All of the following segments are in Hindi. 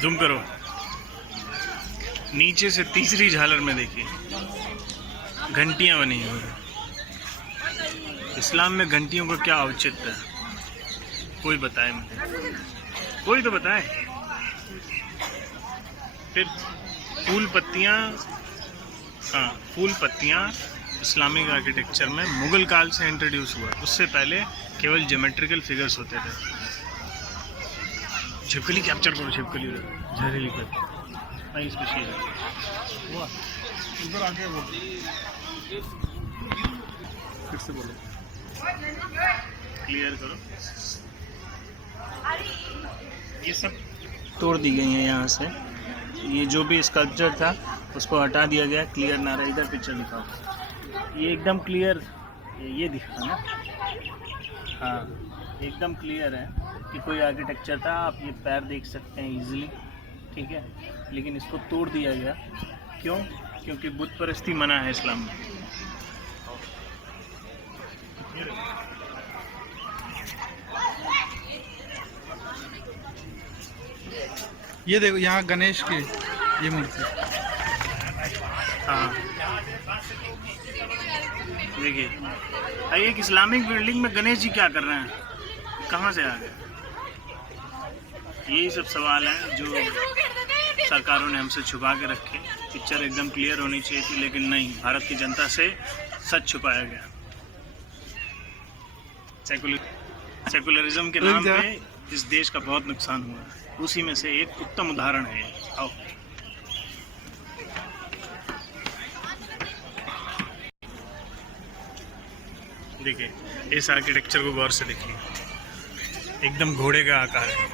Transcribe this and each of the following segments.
जूम करो, नीचे से तीसरी झालर में देखिए घंटियां बनी हुई हैं। इस्लाम में घंटियों का क्या औचित्य है, कोई बताए मुझे, कोई तो बताए। फिर फूल पत्तियाँ, हाँ फूल पत्तियाँ इस्लामिक आर्किटेक्चर में मुगल काल से इंट्रोड्यूस हुआ। उससे पहले केवल ज्योमेट्रिकल फिगर्स होते थे। छिपकली कैप्चर करो, छिपकली जहरीली पर उधर आगे वो फिर से बोलो, क्लियर करो। ये सब तोड़ दी गई है यहाँ से। ये जो भी स्कल्पचर था उसको हटा दिया गया, क्लियर ना रहा। इधर पिक्चर दिखाओ, ये एकदम क्लियर, ये दिखा ना, हाँ एकदम क्लियर है कि कोई आर्किटेक्चर था। आप ये पैर देख सकते हैं इजीली, ठीक है। लेकिन इसको तोड़ दिया गया, क्यों? क्योंकि बुत परस्ती मना है इस्लाम में। ये देखो यहाँ गणेश की ये मूर्ति, हाँ देखिए, एक इस्लामिक बिल्डिंग में गणेश जी क्या कर रहे हैं, कहाँ से आ गए? यही सब सवाल हैं जो सरकारों ने हमसे छुपा के रखे। पिक्चर एकदम क्लियर होनी चाहिए थी, लेकिन नहीं, भारत की जनता से सच छुपाया गया। सेकुलरिज्म के नाम पे इस देश का बहुत नुकसान हुआ है, उसी में से एक उत्तम उदाहरण है ये। आओ देखिए, इस आर्किटेक्चर को गौर से देखिए, एकदम घोड़े का आकार है।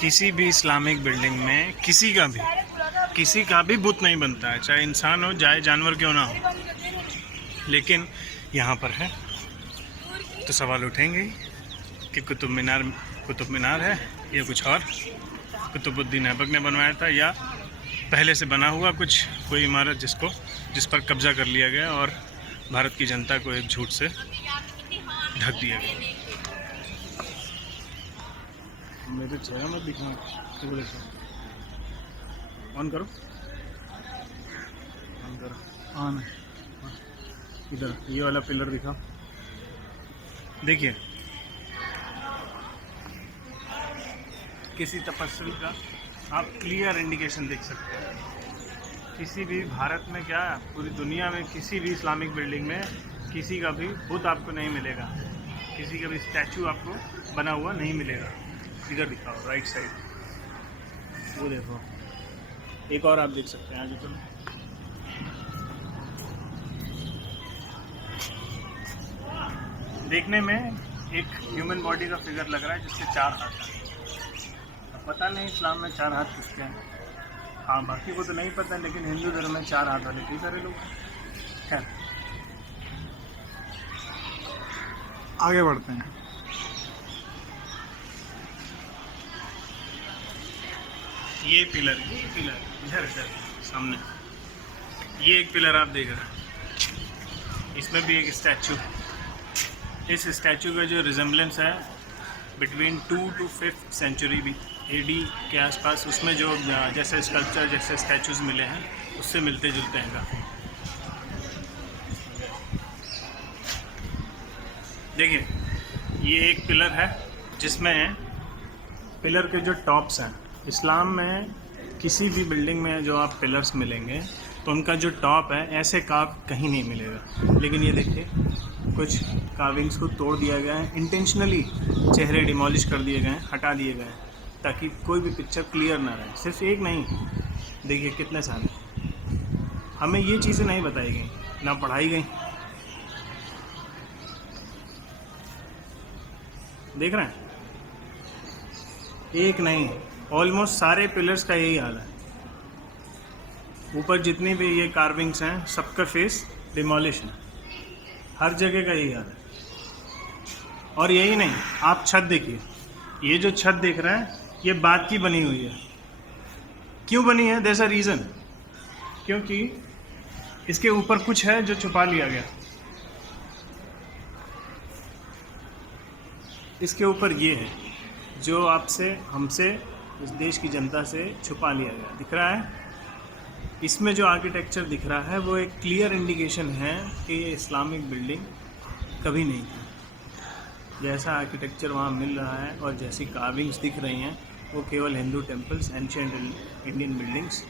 किसी भी इस्लामिक बिल्डिंग में किसी का भी बुत नहीं बनता है, चाहे इंसान हो चाहे जानवर क्यों ना हो। लेकिन यहाँ पर है तो सवाल उठेंगे कि कुतुब मीनार है या कुछ और, कुतुबुद्दीन ऐबक ने बनवाया था, या पहले से बना हुआ कोई इमारत जिस पर कब्जा कर लिया गया और भारत की जनता को एक झूठ से ढक दिया गया। मेरे चेहरा मत दिखाओ, ऑन करो, ऑन। इधर ये वाला पिलर दिखाओ, देखिए किसी तपस्वी का आप क्लियर इंडिकेशन देख सकते हैं। किसी भी भारत में, क्या पूरी दुनिया में, किसी भी इस्लामिक बिल्डिंग में किसी का भी बुत आपको नहीं मिलेगा, किसी का भी स्टैचू आपको बना हुआ नहीं मिलेगा। इधर दिखाओ, राइट साइड, वो देखो, एक और आप देख सकते हैं, आगे चलो। देखने में एक ह्यूमन बॉडी का फिगर लग रहा है जिसके 4 हाथ हैं। अब पता नहीं इस्लाम में 4 हाथ किसके हैं, हाँ बाकी को तो नहीं पता, लेकिन हिंदू धर्म में 4 हाथ वाले कई सारे लोग हैं। खैर आगे बढ़ते हैं। ये पिलर इधर सामने, ये एक पिलर आप देख रहे हैं, इसमें भी एक स्टैचू है। इस स्टैचू का जो रिजेम्बलेंस है बिटवीन 2 to 5th सेंचुरी भी AD के आसपास, उसमें जो जैसे स्कल्पचर, जैसे स्टैचूज़ मिले हैं उससे मिलते जुलते हैं काफ़ी। देखिए, ये एक पिलर है जिसमें पिलर के जो टॉप्स हैं, इस्लाम में किसी भी बिल्डिंग में जो आप पिलर्स मिलेंगे तो उनका जो टॉप है ऐसे कार्व कहीं नहीं मिलेगा। लेकिन ये देखिए, कुछ कार्विंग्स को तोड़ दिया गया है, इंटेंशनली चेहरे डिमोलिश कर दिए गए हैं, हटा दिए गए हैं, ताकि कोई भी पिक्चर क्लियर ना रहे। सिर्फ एक नहीं, देखिए कितने सारे। हमें ये चीज़ें नहीं बताई गई, ना पढ़ाई गई। देख रहे हैं, एक नहीं, ऑलमोस्ट सारे पिलर्स का यही हाल है। ऊपर जितनी भी ये कार्विंग्स हैं सबका फेस डिमोलिश है, हर जगह का यही हाल है। और यही नहीं, आप छत देखिए, ये जो छत देख रहे हैं ये बात की बनी हुई है। क्यों बनी है? देयर इज अ रीज़न, क्योंकि इसके ऊपर कुछ है जो छुपा लिया गया। इसके ऊपर ये है जो हमसे इस देश की जनता से छुपा लिया गया। दिख रहा है, इसमें जो आर्किटेक्चर दिख रहा है वो एक क्लियर इंडिकेशन है कि ये इस्लामिक बिल्डिंग कभी नहीं थी। जैसा आर्किटेक्चर वहाँ मिल रहा है और जैसी कार्विंग्स दिख रही हैं वो केवल Hindu temples, ancient Indian buildings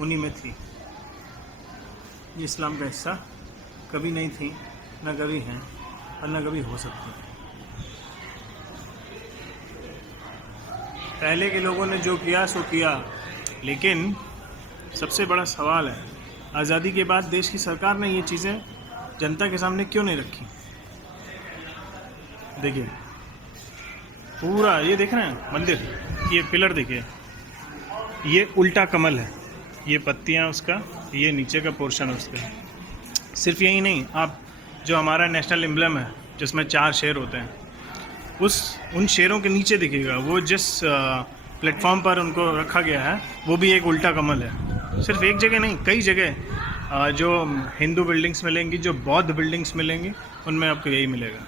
उन्हीं में थी। ये इस्लाम का हिस्सा कभी नहीं थी, न कभी हैं और न कभी हो सकती है। पहले के लोगों ने जो किया सो किया, लेकिन सबसे बड़ा सवाल है आज़ादी के बाद देश की सरकार ने ये चीज़ें जनता के सामने क्यों नहीं रखी। देखिए पूरा ये देख रहे हैं मंदिर, ये पिलर देखिए, ये उल्टा कमल है, ये पत्तियां उसका, ये नीचे का पोर्शन है उसका। सिर्फ यही नहीं, आप जो हमारा नेशनल एम्ब्लम है जिसमें 4 शेर होते हैं, उन शेरों के नीचे दिखेगा वो जिस प्लेटफॉर्म पर उनको रखा गया है वो भी एक उल्टा कमल है। सिर्फ एक जगह नहीं, कई जगह जो हिंदू बिल्डिंग्स मिलेंगी, जो बौद्ध बिल्डिंग्स मिलेंगी, उनमें आपको यही मिलेगा।